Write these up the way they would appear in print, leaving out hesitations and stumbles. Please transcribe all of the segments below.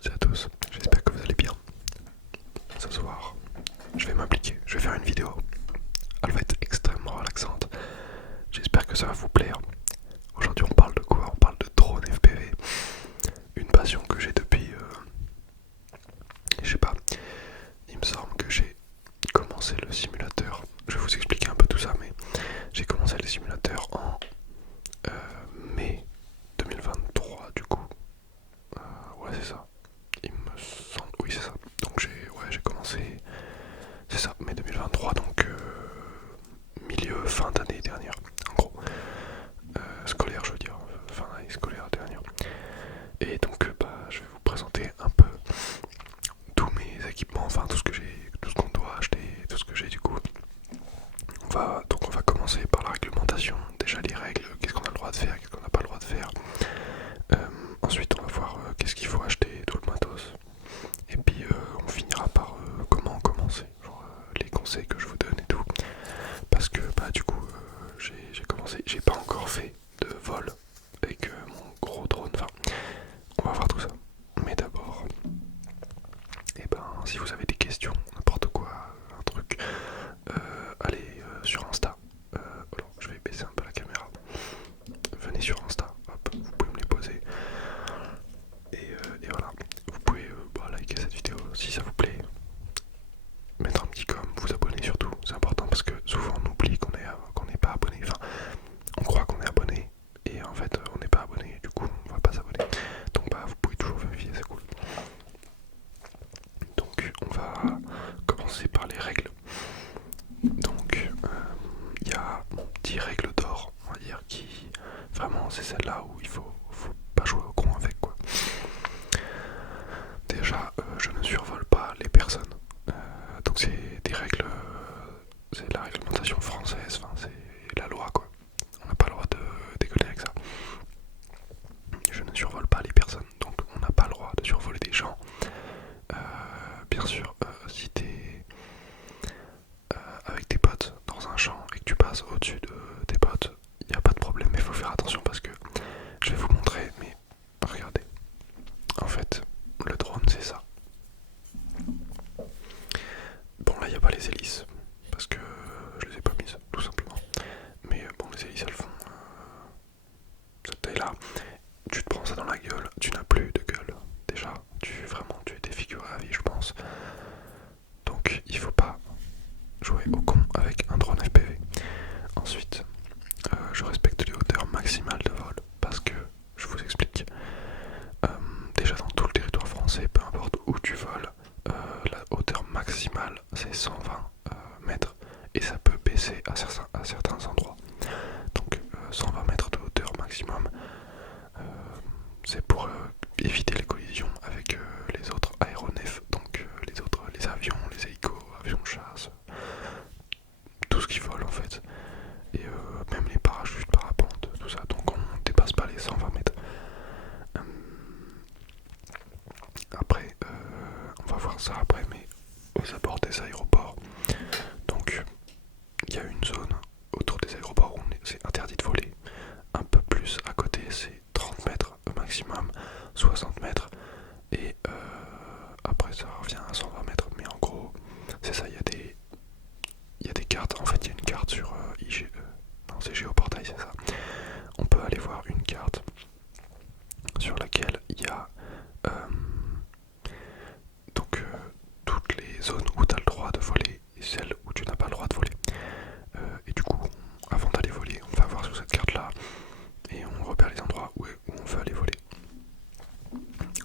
toutes et à tous, j'espère que vous allez bien. Ce soir, je vais m'impliquer, je vais faire une vidéo. Elle va être extrêmement relaxante. J'espère que ça va vous plaire. Aujourd'hui on parle de quoi? On parle de drone FPV. Une passion que j'ai depuis... je sais pas, il me semble que j'ai commencé le simulateur. Je vais vous expliquer un peu tout ça, mais j'ai commencé le simulateur en mai 2023 du coup. Ouais c'est ça. Il me semble... Oui c'est ça. Donc j'ai commencé... C'est ça, mai 2023, donc milieu, fin d'année dernière, en gros. Scolaire je veux dire, fin d'année scolaire dernière. Et donc je vais vous présenter un peu tous mes équipements, enfin tout ce que j'ai, tout ce qu'on doit acheter, tout ce que j'ai du coup. On va commencer par la réglementation, déjà les règles, qu'est-ce qu'on a le droit de faire, qu'est-ce qu'on n'a pas le droit de faire. Ensuite on va voir qu'est-ce qu'il faut acheter, tout le matos. Et puis on finira par comment commencer, genre les conseils que je vous donne et tout. Parce que du coup j'ai commencé, j'ai pas encore fait de vol avec mon gros drone, enfin on va voir tout ça. Mais d'abord, si vous avez des questions, n'importe quoi, un truc, allez sur Insta. Alors je vais baisser un peu la caméra. Venez sur Insta, hop, vous pouvez me les poser. Et voilà, vous pouvez liker cette vidéo si ça vous plaît. Mettre un petit com, vous abonner surtout, c'est important parce que souvent on oublie qu'on n'est pas abonné, enfin on croit qu'on est abonné et en fait on n'est pas abonné, du coup on va pas s'abonner. Donc vous pouvez toujours vérifier, c'est cool. Donc on va commencer par les règles. Donc il y a 10 règles d'or, on va dire, qui vraiment c'est celle-là où il faut pas jouer au con avec quoi. Déjà je ne survole pas les personnes. Donc c'est des règles, c'est la réglementation française, enfin c'est la loi quoi. On n'a pas le droit de déconner avec ça. Je ne survole pas les personnes, donc on n'a pas le droit de survoler des gens. Bien sûr, si t'es avec tes potes dans un champ et que tu passes au-dessus de tes potes, il n'y a pas de problème, mais il faut faire attention parce que je vais vous montrer, mais regardez. En fait, le drone c'est ça. Bon là il n'y a pas les hélices, parce que je les ai pas mises, tout simplement. Mais bon, les hélices elles font cette taille là. Tu te prends ça dans la gueule, tu n'as plus de gueule. Déjà, tu es défiguré à vie je pense. Donc il faut pas jouer au con avec un drone FPV. Ensuite, je respecte les hauteurs maximales de vol parce que, je vous explique, déjà dans tout le territoire français, peu importe où tu voles, la hauteur maximale c'est 120 mètres et ça peut baisser à certains endroits. Donc 120 mètres de hauteur maximum, c'est pour éviter les collisions avec les autres aéronefs, donc les avions, les hélicos, avions de chasse, tout ce qui vole en fait. Et même les parachutes, parapentes, tout ça, donc on ne dépasse pas les 120 mètres. Après, on va voir ça après, mais aux abords des aéroports, donc il y a une zone autour des aéroports où c'est interdit de voler. Un peu plus à côté, c'est 30 mètres au maximum, 60 mètres, et après ça revient à 120 mètres, mais en gros, c'est ça, il y a des cartes, en fait il y a une carte sur non c'est Géoportail, c'est ça. On peut aller voir une carte sur laquelle il y a toutes les zones où tu as le droit de voler et celles où tu n'as pas le droit de voler. Et du coup, avant d'aller voler, on va voir sur cette carte là et on repère les endroits où on veut aller voler.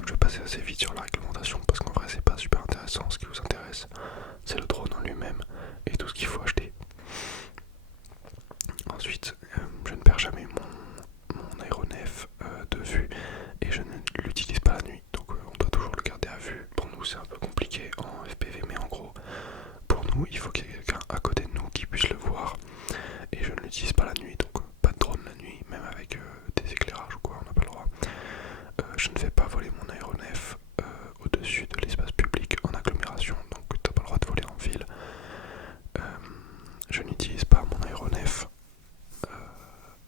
Je vais passer assez vite sur la réglementation parce qu'en vrai c'est pas super intéressant. Ce qui vous intéresse c'est le drone en lui-même et tout ce qu'il faut acheter. Ensuite, je ne perds jamais mon aéronef de vue et je ne l'utilise pas la nuit, donc on doit toujours le garder à vue. Pour nous c'est un peu compliqué en FPV, mais en gros pour nous il faut qu'il y ait quelqu'un à côté de nous qui puisse le voir, et je ne l'utilise pas la nuit, donc pas de drone la nuit, même avec des éclairages ou quoi, on n'a pas le droit. Je ne fais pas voler mon aéronef au-dessus de l'espace public en agglomération, donc tu n'as pas le droit de voler en ville. Je n'utilise pas mon aéronef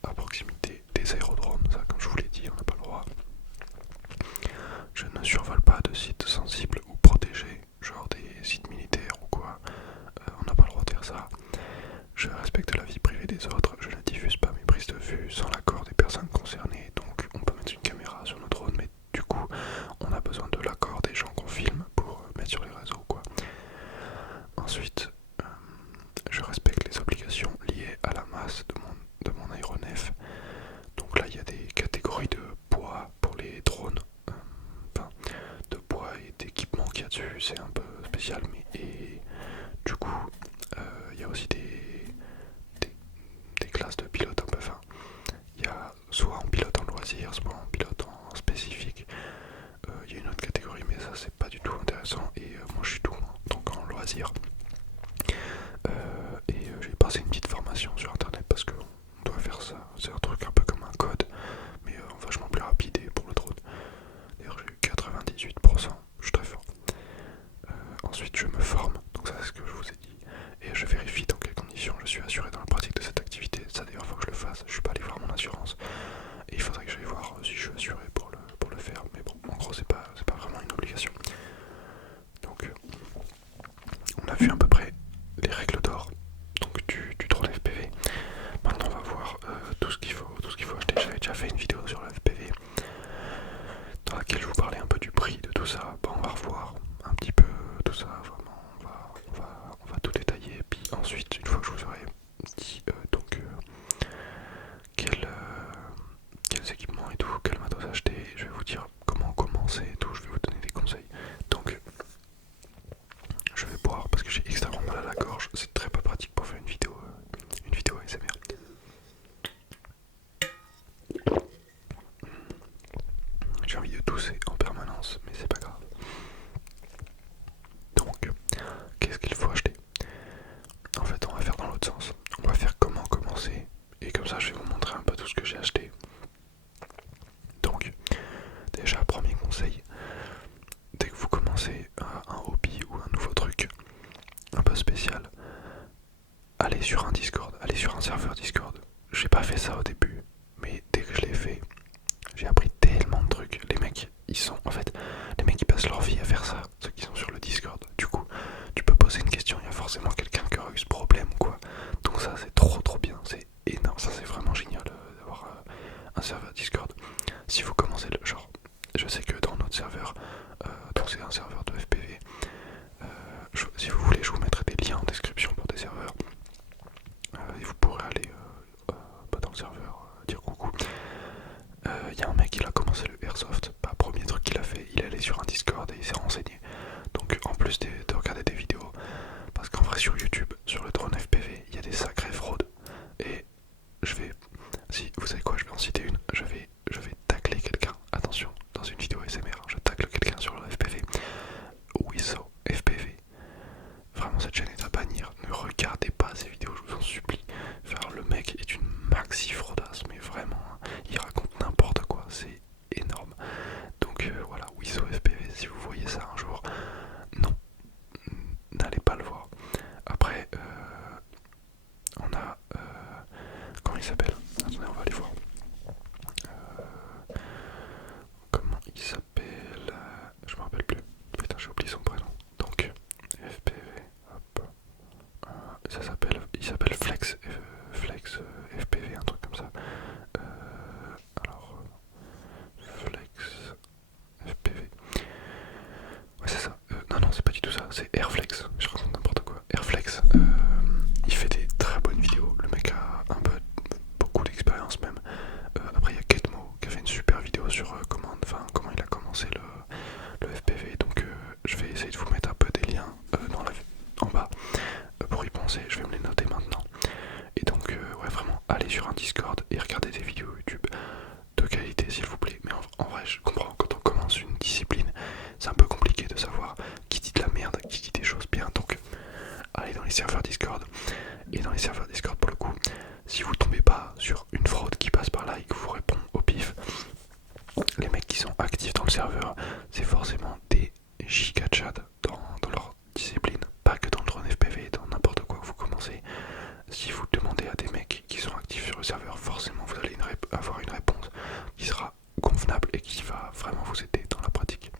à proximité des aérodromes, ça comme je vous l'ai dit, on n'a pas le droit. Je ne survole pas de sites sensibles ou protégés, genre des sites militaires ou quoi. On n'a pas le droit de faire ça. Je respecte la vie privée des autres, je ne diffuse pas mes prises de vue sans l'accord des personnes concernées, donc on peut mettre une caméra sur nos drones, mais du coup on a besoin de l'accord des gens qu'on filme pour mettre sur les réseaux quoi. Ensuite, je respecte les obligations liées à la masse de mon aéronef. Donc là il y a des catégories de poids pour les drones, enfin de poids et d'équipement qu'il y a dessus, c'est un peu spécial, mais et du coup il y a aussi des classes de pilotes un peu fins. Il y a soit en pilote en loisir, soit en pilote en spécifique. Il y a une autre catégorie, mais ça c'est pas du tout intéressant. Et moi je suis tout, donc en loisir. J'ai passé une petje formation sur internet parce qu'on doit faire ça. C'est un truc un peu comme un code, mais vachement plus rapide et pour le drone. D'ailleurs j'ai eu 98%, je suis très fort. Ensuite je me forme, donc ça c'est ce que je vous ai dit. Et je vérifie dans quelles conditions je suis assuré dans la pratique de cette activité. Ça d'ailleurs faut que je le fasse, je suis pas allé voir mon assurance. Et il faudrait que j'aille voir si je suis assuré pour le faire. Mais bon, en gros c'est pas vraiment une obligation. Donc on a vu à peu près les règles d'or donc du drone FPV. Maintenant on va voir tout ce qu'il faut acheter. J'avais déjà fait une vidéo sur le FPV dans laquelle je vous parlais un peu du prix de tout ça. Bon, on va revoir un petit peu tout ça, vraiment on va tout détailler. Puis ensuite, une fois que je vous aurai dit quels équipements et tout, quel matos acheter, je vais vous dire comment commencer et tout, je vais vous donner des conseils. Donc je vais boire parce que j'ai extrêmement mal à la gorge, c'est très pas pratique pour faire une vidéo ASMR. J'ai envie de tousser en permanence, mais c'est pas grave. Donc, qu'est-ce qu'il faut acheter? En fait, on va faire dans l'autre sens. On va faire comment commencer, et comme ça je vais vous montrer un peu tout ce que j'ai acheté. Donc, déjà, premier conseil, dès que vous commencez un hobby ou un nouveau truc un peu spécial, allez sur un Discord, allez sur un serveur Discord. J'ai pas fait ça au début, mais dès que je l'ai fait, j'ai appris tellement de trucs. Les mecs, les mecs ils passent leur vie à faire ça, ceux qui sont sur le Discord. Du coup, tu peux poser une question, il y a forcément quelqu'un qui aura eu ce problème ou quoi. Donc ça c'est trop bien, c'est énorme, ça c'est vraiment génial d'avoir un serveur Discord. Si vous commencez le genre, je sais que dans notre serveur, donc c'est un serveur de FPV, si vous voulez je vous mettrai des liens en description pour des serveurs. Et vous pourrez aller dans le serveur dire coucou. Il y a un mec qui a commencé le airsoft, premier truc qu'il a fait, il est allé sur un Discord et il s'est renseigné. Donc en plus de regarder des vidéos, parce qu'en vrai sur YouTube, sur le drone FPV, il y a des sacrées fraudes. Et si vous savez quoi, je vais en citer une, je vais tacler quelqu'un, attention, dans une vidéo ASMR, je tacle quelqu'un sur le FPV, Wiso FPV. Vraiment cette chaîne est à bannir, ne regardez pas ces vidéos, je vous en supplie. Enfin, le mec est une maxi fraudasse, mais vraiment, il raconte n'importe quoi, c'est énorme. Donc voilà, Wiso FPV, si vous voyez ça un jour, non, n'allez pas le voir. Après, on a, comment il s'appelle? Attendez, on va aller voir. Comment il s'appelle? Je me rappelle plus. Putain, j'ai oublié son prénom. Donc, FPV, hop. Il s'appelle Flex FPV, un truc comme ça. Alors, Flex FPV. Ouais, c'est ça. Non, c'est pas du tout ça. C'est Airflex. Je raconte n'importe quoi. Airflex. Il fait des très bonnes vidéos. Le mec a beaucoup d'expérience même. Après, il y a Ketmo qui a fait une super vidéo sur comment il a commencé le FPV. Donc, je vais essayer de vous mettre un peu des liens en bas pour y penser. Je vais me les noter maintenant. Et donc, ouais, vraiment, allez sur un Discord et regardez des vidéos YouTube de qualité, s'il vous plaît. Mais en vrai, je comprends, quand on commence une discipline, c'est un peu compliqué de savoir qui dit de la merde, qui dit des choses bien. Donc, allez dans les serveurs Discord. Et dans les serveurs Discord, pour le coup, si vous tombez pas sur une fraude qui passe par là et que vous répond au pif, les mecs qui sont actifs dans le serveur, c'est forcément des giga-chads dans leur discipline. Pas que dans le drone FPV, dans n'importe quoi que vous commencez. Si vous demandez à des mecs qui sont actifs sur le serveur, forcément vous allez avoir une réponse qui sera convenable et qui va vraiment vous aider dans la pratique.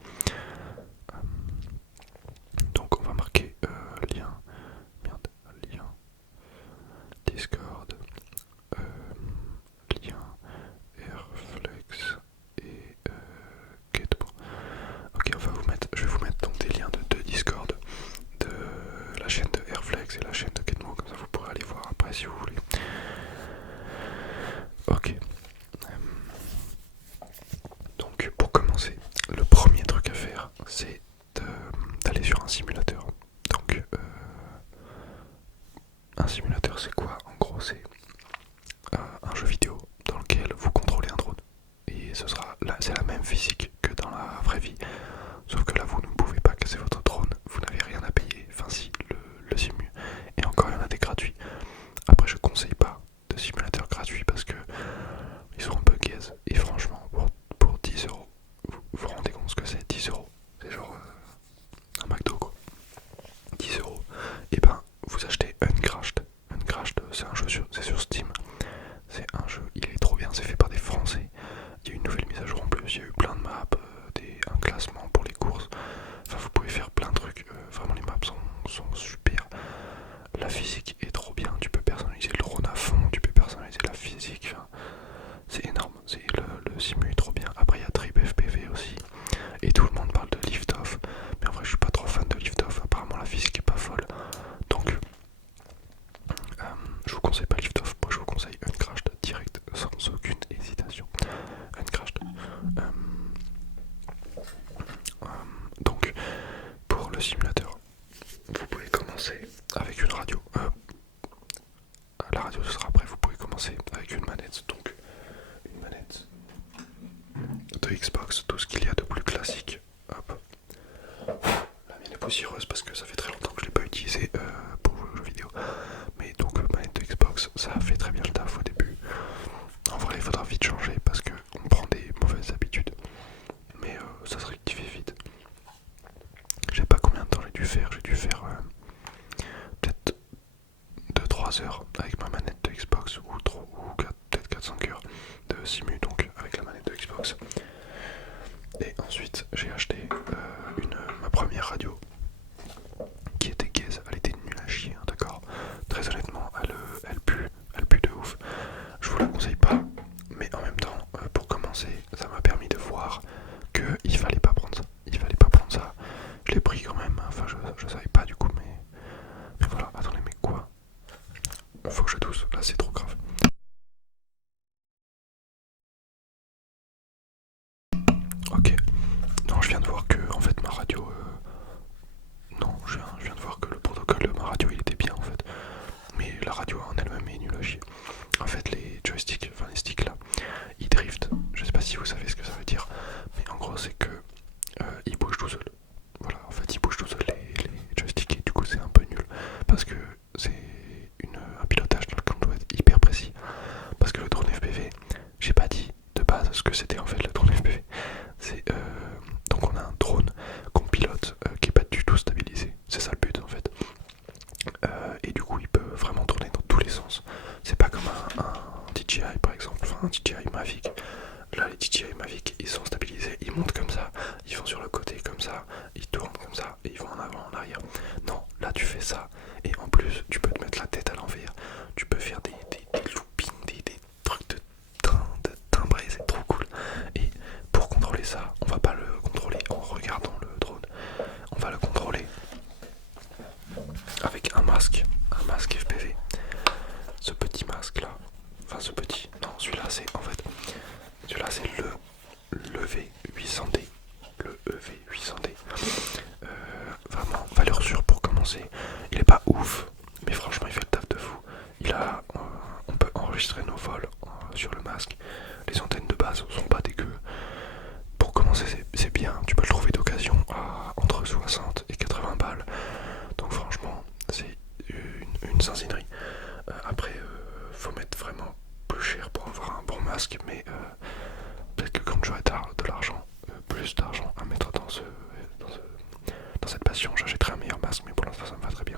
sur un simulateur. Donc un simulateur c'est quoi? En gros c'est un jeu vidéo dans lequel vous contrôlez un drone. Et ce sera là, c'est la même physique que dans la vraie vie. Sauf que là vous ne pouvez pas casser votre drone, vous n'avez rien à payer. Enfin si, le simu. Et encore il y en a des gratuits. Après je conseille pas de simulateur gratuit parce que ils sont un peu gaze. Et franchement pour 10€, vous vous rendez compte ce que c'est 10€? C'est genre un McDo quoi. 10€. Et ben vous achetez Uncrashed. Uncrashed c'est un jeu c'est sur Steam. C'est un jeu, il est trop bien, c'est fait par des Français. Il y a une nouvelle mise à jour en plus, il y a eu plein de maps, un classement pour les courses. Enfin vous pouvez faire plein de trucs, vraiment les maps sont super. La physique est trop bien, tu peux personnaliser le drone à fond, tu peux personnaliser la physique, enfin, c'est énorme, le simu est trop bien. Après il y a Trip FPV aussi, et tout le monde parle de Lift Off, mais en vrai je suis pas trop fan de Lift Off, apparemment la physique est pas folle. Donc je vous conseille pas Lift Off, moi je vous conseille Uncrashed direct, sans aucune hésitation. Uncrashed. Donc pour le simulateur, vous pouvez commencer avec une radio. La radio ce sera après, vous pouvez commencer avec une manette. Donc une manette de Xbox, tout ce qu'il y a de plus classique. Hop. La mienne est poussiéreuse parce que ça fait très longtemps que je l'ai pas utilisée pour jouer aux jeux vidéo. Mais donc manette de Xbox, ça a fait très bien le taf au début. En vrai il faudra vite changer parce que on prend des mauvaises habitudes. Mais ça se rectifie vite. Je sais pas combien de temps j'ai dû faire peut-être 2-3 heures avec ma manette de Xbox ou peut-être 4-5 heures de simu donc avec la manette de Xbox. Et ensuite j'ai acheté ma première radio qui était gaze, elle était nulle à chier, hein, d'accord. Très honnêtement, elle pue de ouf. Je vous la conseille pas, mais en même temps, pour commencer, ça m'a permis de voir qu'il fallait pas prendre ça. Il fallait pas prendre ça. Je l'ai pris quand même, enfin je savais pas du coup, mais voilà. Attendez, mais quoi? Faut que je tousse, là c'est trop grave. Ok, non je viens de voir que en fait ma radio... Non, je viens de voir que le protocole de ma radio il était bien en fait. Mais la radio en elle-même est nulle à chier. En fait les joysticks, enfin les sticks là, ils driftent. Je sais pas si vous savez ce que ça veut dire, mais en gros c'est que ils bougent tout seuls. Voilà, en fait ils bougent tout seuls les joysticks et du coup c'est un peu nul. Parce que c'est un pilotage dans lequel on doit être hyper précis. Parce que le drone FPV, j'ai pas dit de base ce que c'était en fait le drone FPV. C'est donc on a un drone qu'on pilote qui est pas du tout stabilisé. C'est ça le but en fait. Et du coup il peut vraiment tourner dans tous les sens. C'est pas comme un DJI par exemple, enfin un DJI Mavic. Là les DJI Mavic ils sont stabilisés, ils montent comme ça, ils vont sur le côté comme ça, ils tournent comme ça et ils vont en avant, en arrière. Non, là tu fais ça et en plus tu peux te mettre la tête à l'envers, tu peux faire des loopings, des trucs de timbré, c'est trop cool. Et pour contrôler ça, on va pas le contrôler en regardant le drone, on va le contrôler avec un masque FPV. Ce petit masque là, enfin ce petit, non celui-là c'est en fait, celui-là c'est le V800D, le EV800D. Vraiment valeur sûre pour commencer. Il est pas ouf, mais franchement il fait le taf de fou. On peut enregistrer nos vols sur le masque. Les antennes de base sont pas dégueu. Pour commencer c'est bien, tu peux le trouver d'occasion à entre 60 et 80 balles. Donc franchement c'est une sinzinerie. Après faut mettre vraiment plus cher pour avoir un bon masque, mais peut-être que quand j'aurai de l'argent, plus d'argent à mettre dans cette passion, j'achèterai un meilleur masque, mais pour l'instant ça me va très bien.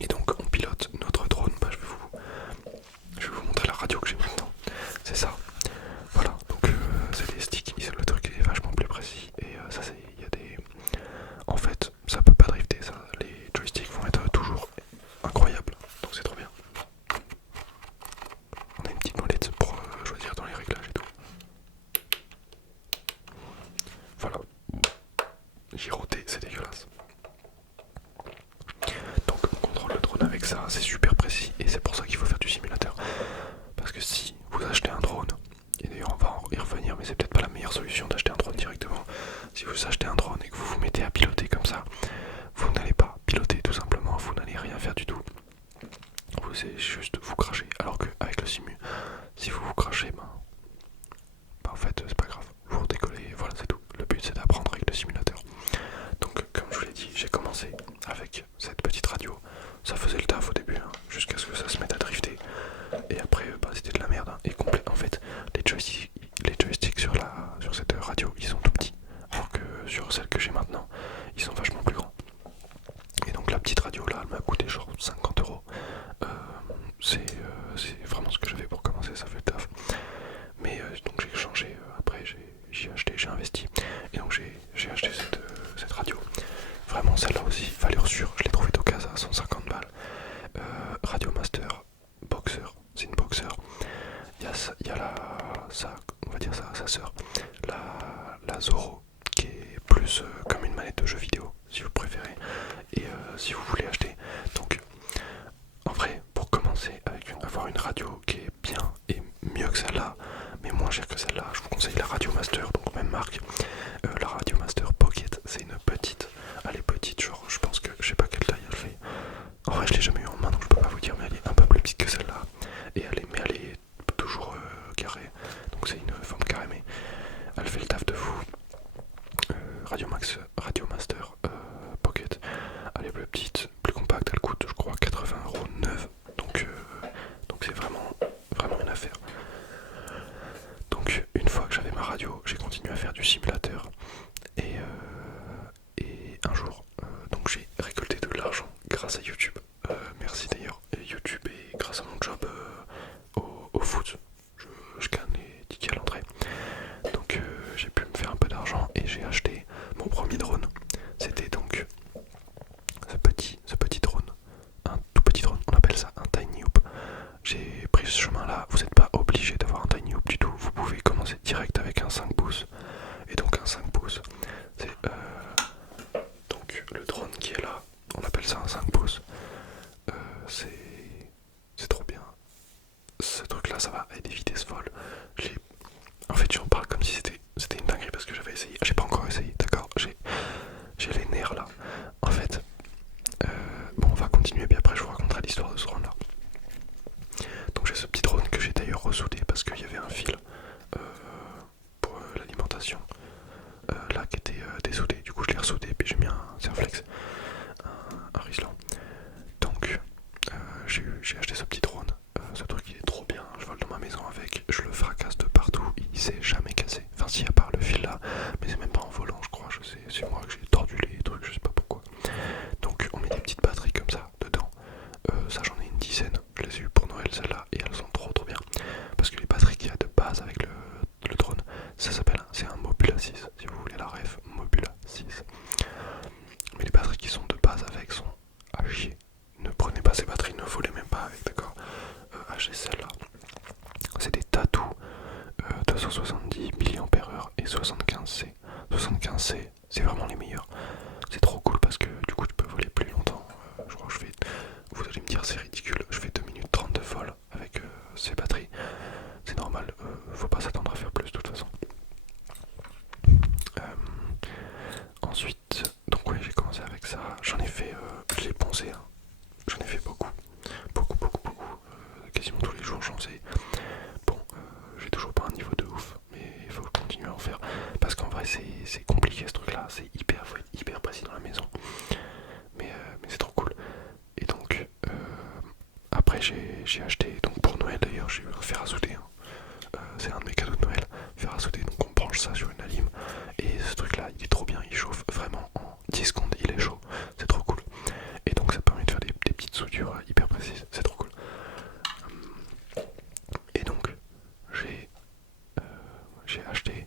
Et donc on pilote notre drone, bah, je vais vous montrer la radio que j'ai maintenant, c'est ça. Voilà, donc c'est des sticks, le truc est vachement plus précis, et ça c'est, il y a des... En fait, ça peut pas drifter, ça, les joysticks vont être toujours incroyables, donc c'est trop bien. On a une petite molette pour choisir dans les réglages et tout. Voilà, giroter, c'est dégueulasse. Donc on contrôle le drone avec ça, c'est super précis et c'est pour ça qu'il faut faire du simulateur. Parce que si vous achetez un drone, et d'ailleurs on va y revenir, mais c'est peut-être pas la meilleure solution d'acheter un drone directement. Si vous achetez un drone et que vous vous mettez à piloter comme la Zoro, qui est plus comme une manette de jeu vidéo, si vous préférez, et si vous voulez acheter. Donc, en vrai, pour commencer avec avoir une radio qui est bien et mieux que celle-là, mais moins chère que celle-là, je vous conseille la Radio Master, donc même marque. La Radio Master Pocket, c'est une petite, elle est petite, genre je pense que je sais pas quelle taille elle fait. En vrai, je l'ai jamais eu en main, donc je peux pas vous dire, mais elle est un peu plus petite que celle-là, et mais elle est toujours carrée, donc c'est une forme carrée, mais elle fait le taf de fou. Radio Master Pocket, elle est plus petite, plus compacte, elle coûte je crois 80€ neuve, donc c'est vraiment une affaire. Donc une fois que j'avais ma radio, j'ai continué à faire du simulateur et un jour, donc j'ai récolté de l'argent grâce à YouTube. Merci d'ailleurs YouTube, et grâce à mon job au foot, je gagne les tickets à l'entrée. Donc j'ai pu me faire un peu d'argent et j'ai acheté mon premier drone. C'était donc ce petit drone, un tout petit drone, on appelle ça un tiny hoop. J'ai pris ce chemin là, vous n'êtes pas obligé d'avoir un tiny hoop du tout, vous pouvez commencer direct avec un 5 pouces. Et donc un 5 pouces, c'est donc le drone qui est là, on appelle ça un 5 pouces. C'est trop bien. Ce truc là, ça va à des vitesses folles. En fait, j'en parle comme si c'était une dinguerie parce que j'avais essayé. J'ai pas encore essayé, d'accord, j'ai les nerfs là. En fait, bon, on va continuer, puis après je vous raconterai l'histoire de ce drone là. Donc j'ai ce petit drone que j'ai d'ailleurs ressoudé parce qu'il y avait un fil pour l'alimentation là qui était dessoudé. Du coup je l'ai ressoudé, puis j'ai mis un Serflex, un Rislan. Donc j'ai acheté ce petit drone. Ce truc il est trop bien, je vole dans ma maison avec, je le fracasse de partout, il s'est jamais cassé. Enfin si, à part le fil là, mais c'est même pas en volant je crois, c'est moi que j'ai tordu les trucs, je sais pas pourquoi. Donc on met des petites batteries comme ça dedans. Ça j'en ai une dizaine, je les ai eu pour Noël celles-là et elles sont trop bien. Parce que les batteries qu'il y a de base avec le drone, c'est un Mobula 6, si vous voulez la ref, Mobula 6. Mais les batteries qui sont de base avec sont à chier. Ne prenez pas ces batteries, ne volez même pas avec, d'accord. Achetez celle-là. C'est des Tattoo 270 mAh et 75C. 75C, c'est vraiment les meilleurs. C'est trop cool parce que du coup tu peux voler plus longtemps. Je crois que vous allez me dire c'est ridicule, je fais 2 minutes 30 de vol avec ces batteries. C'est normal, faut pas s'attendre à faire plus de toute façon. Ensuite, donc oui, j'ai commencé avec ça. J'en ai fait, je l'ai poncé, hein. J'en ai fait beaucoup. Quasiment tous les jours j'en faisais. Bon, j'ai toujours pas un niveau de ouf, mais il faut continuer à en faire. Parce qu'en vrai c'est compliqué ce truc là, faut être hyper précis dans la maison. Mais c'est trop cool. Et donc après j'ai acheté, donc pour Noël d'ailleurs j'ai eu un fer à souder, hein. C'est un de mes cadeaux de Noël, fer à souder, donc on branche ça sur une alim. Et ce truc là il est trop bien, il chauffe vraiment en 10 secondes, il est chaud, c'est trop cool. Et donc ça permet de faire des petites soudures hyper précises, c'est trop cool. Et donc j'ai acheté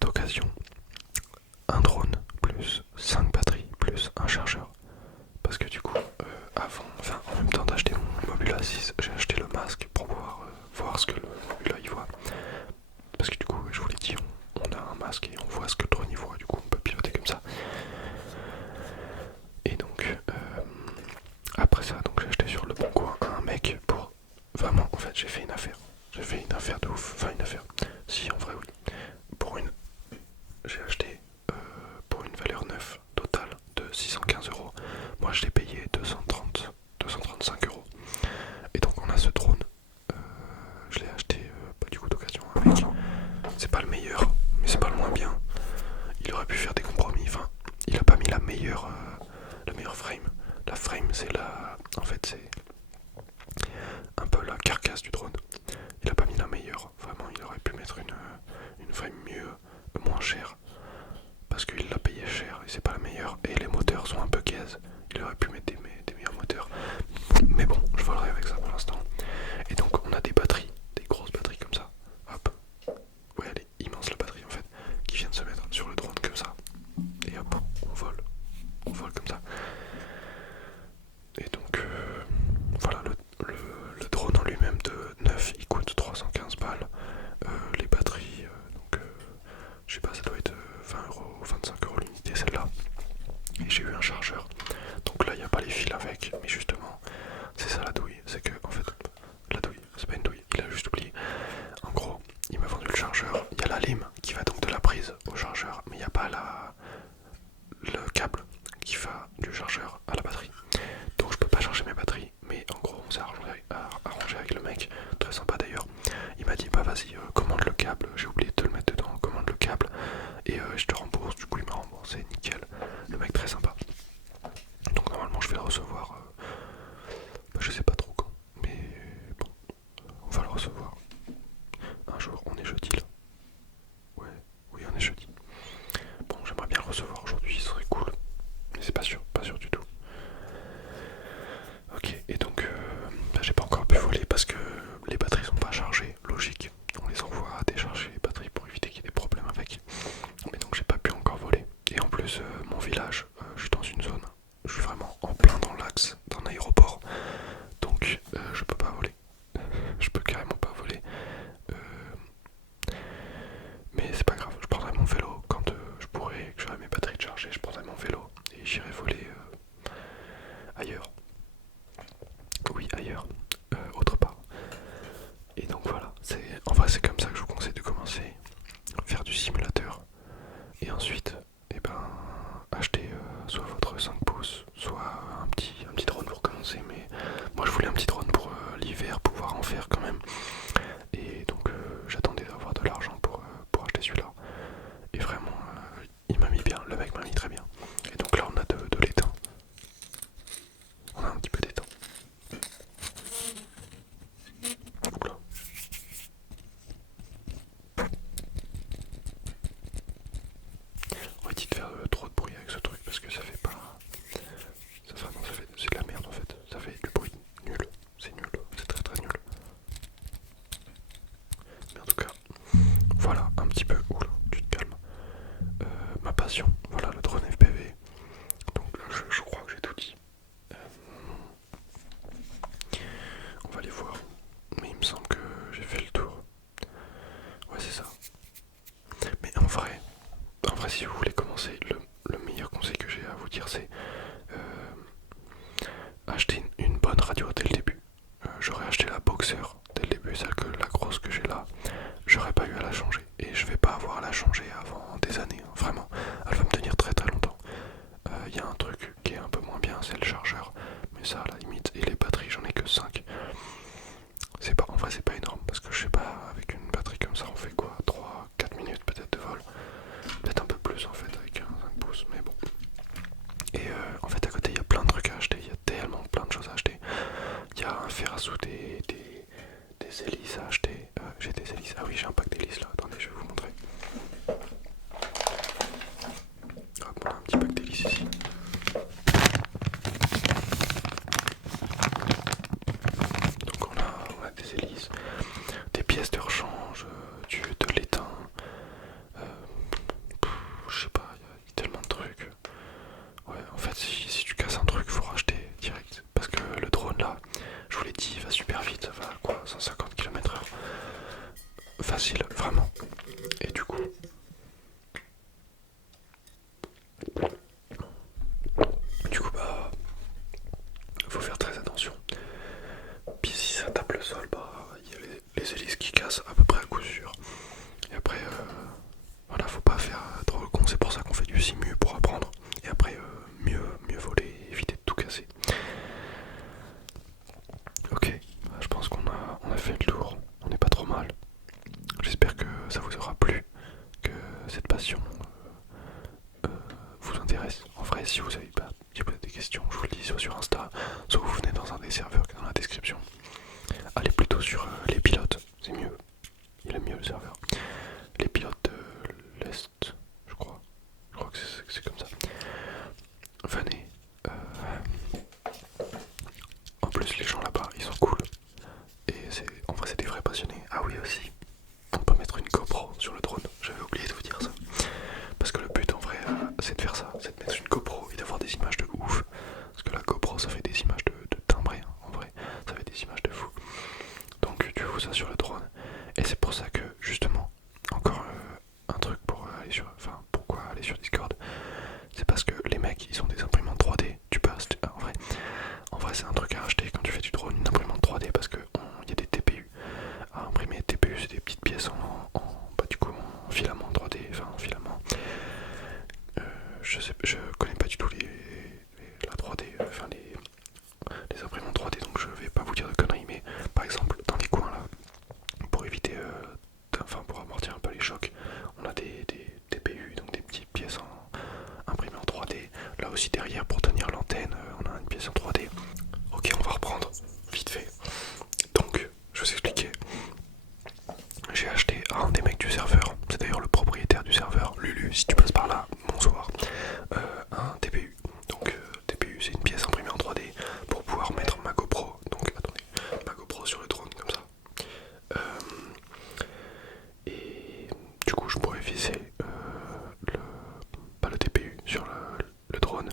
d'occasion un drone plus 5 batteries plus un chargeur. Parce que du coup, en même temps d'acheter mon Mobula 6, j'ai acheté le masque pour pouvoir voir ce que le Mobula y voit. Parce que du coup, je vous l'ai dit, on a un masque et on voit ce que le drone y voit, du coup on peut piloter comme ça. Et donc, après ça, donc j'ai acheté sur le bon coin un mec pour... Vraiment, en fait, j'ai fait une affaire. J'ai fait une affaire de ouf. Enfin, une affaire. Si, en vrai, oui. J'ai acheté pour une valeur neuve totale de 615€. Moi, je l'ai payé 235€. Et donc, on a ce drone. Je l'ai acheté du coup d'occasion avec. C'est pas le meilleur, mais c'est pas le moins bien. Il aurait pu faire des compromis. Enfin, il a pas mis la meilleure frame. La frame, c'est la... En fait, c'est un peu la carcasse du drone. Il a pas mis la meilleure. Vraiment, il aurait pu mettre une frame mieux, moins chère. Parce qu'il l'a payé cher et c'est pas la meilleure. Et les moteurs sont un peu gaze. Il aurait pu mettre des meilleurs moteurs. Mais bon, je volerai avec ça pour l'instant. Et donc, on a des batteries, des grosses batteries comme ça. Hop. Ouais, elle est immense la batterie en fait. Qui viennent se mettre sur le drone comme ça. Et hop, on vole. On vole comme ça. Et donc, voilà, le drone en lui-même de 9, il coûte 315 balles. Les batteries, donc faire du simulateur et ensuite acheter soit votre 5 pouces, soit un petit drone pour commencer, mais moi je voulais un petit drone pour l'hiver, pouvoir en faire quand même. Et donc j'attendais d'avoir de l'argent pour acheter celui-là. Et vraiment, il m'a mis bien, le mec m'a mis très bien. Et donc là on a de l'étain. On a un petit peu d'étain. Oula. On va essayer de faire trop de bruit avec ce truc parce que ça fait pas... c'est de la merde en fait. Ça fait du bruit nul. C'est nul. C'est très très nul. Mais en tout cas, voilà un petit peu. Oula, tu te calmes. Ma passion, voilà le drone FPV. Donc je crois que j'ai tout dit. On va aller voir. Mais il me semble que j'ai fait le tour. Ouais, c'est ça. Mais en vrai, si vous voulez commencer, le meilleur conseil que j'ai à vous dire, c'est acheter une bonne radio dès le début. J'aurais acheté la Boxer dès le début, celle que la grosse que j'ai là. J'aurais pas eu à la changer. Et je vais pas avoir à la changer avant des années, hein, vraiment. Elle va me tenir très très longtemps. Il y a un truc qui est un peu moins bien, c'est le chargeur. Mais ça, à la limite, et les batteries, j'en ai que 5. En vrai, c'est pas énorme parce que je sais pas, avec une batterie comme ça, on fait quoi, 3-4 minutes peut-être de vol. Peut-être un peu plus en fait avec un 5 pouces, mais bon. Et en fait, à côté, il y a plein de trucs à acheter. Il y a tellement plein de choses à acheter. Il y a un fer à souder, des hélices à acheter. J'ai des hélices. Ah oui, j'ai un pack d'hélices là. Attendez, je vais vous montrer. Hop, on a un petit pack d'hélices ici. Donc on a des hélices, des pièces de rechange, de l'étain. Je sais pas, il y a tellement de trucs. Ouais, en fait, si tu casses un truc, faut racheter direct. Parce que le drone là, je vous l'ai dit, il va super vite. Ça va quoi, 150 km/h. Facile, vraiment. Et du coup, faut faire très attention. Puis si ça tape le sol, il y a les hélices qui cassent à peu près à coup sûr. Et après, voilà, faut pas faire trop le con. C'est pour ça qu'on fait du simu pour apprendre. Et après, mieux voler, éviter de tout casser. Ok, je pense qu'on a fait le tour. On n'est pas trop mal. J'espère que ça vous aura plu, que cette passion vous intéresse. En vrai, si vous avez des questions, je vous le dis, soit sur Insta, soit vous venez dans un des serveurs qui est dans la description. Allez plutôt sur les pilotes, c'est mieux. Il est mieux le serveur. Les pilotes de l'Est, je crois. Je crois que c'est comme ça. Venez. En plus, les gens là-bas, ils sont cool. Et en vrai, c'est des vrais passionnés. Ah oui, aussi. On peut mettre une GoPro sur le drone. J'avais oublié de vous dire ça. Parce que le but en vrai, c'est de faire ça. C'est de mettre une GoPro et d'avoir des images de ouf. Parce que la GoPro, ça fait des images de timbré. Hein, en vrai, ça fait des images de fou. Donc tu fous ça sur le drone. Et c'est pour ça que, justement, encore un truc pour aller sur... Enfin, pourquoi aller sur Discord, c'est parce que les mecs, ils ont des imprimantes 3D. Tu peux... En vrai, c'est un truc à acheter quand tu fais du drone, une imprimante 3D, parce qu'il y a des TPU à imprimer. TPU, c'est des petites pièces en filament 3D, enfin en filament. Je connais pas du tout la 3D, enfin les imprimantes 3D, donc je vais pas vous dire de conneries, mais par exemple, dans les coins là, pour éviter, pour amortir un peu les chocs, on a des TPU, donc des petites pièces imprimées en 3D. Là aussi derrière, pour tenir l'antenne, on a une pièce en 3D. Ok, on va reprendre vite fait. Donc, je vous expliquais. J'ai acheté un des mecs du serveur, c'est d'ailleurs le propriétaire du serveur, Lulu, si tu passes par là, bonsoir. Un TPU. Donc TPU, c'est une pièce imprimée en 3D pour pouvoir mettre ma GoPro. Donc attendez, ma GoPro sur le drone comme ça. Et du coup, je pourrais viser le TPU sur le drone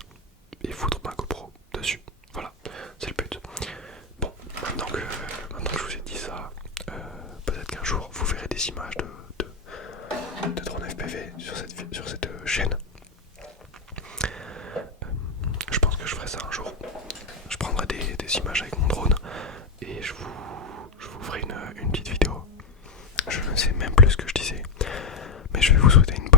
et foutre ma GoPro dessus. Voilà, c'est le but. Bon, maintenant que je vous ai dit ça, peut-être qu'un jour vous verrez des images de drone FPV sur cette chaîne. Je pense que je ferai ça un jour. Je prendrai des images avec mon drone et je vous ferai une petite vidéo. Je ne sais même plus ce que je disais. Mais souhaiter une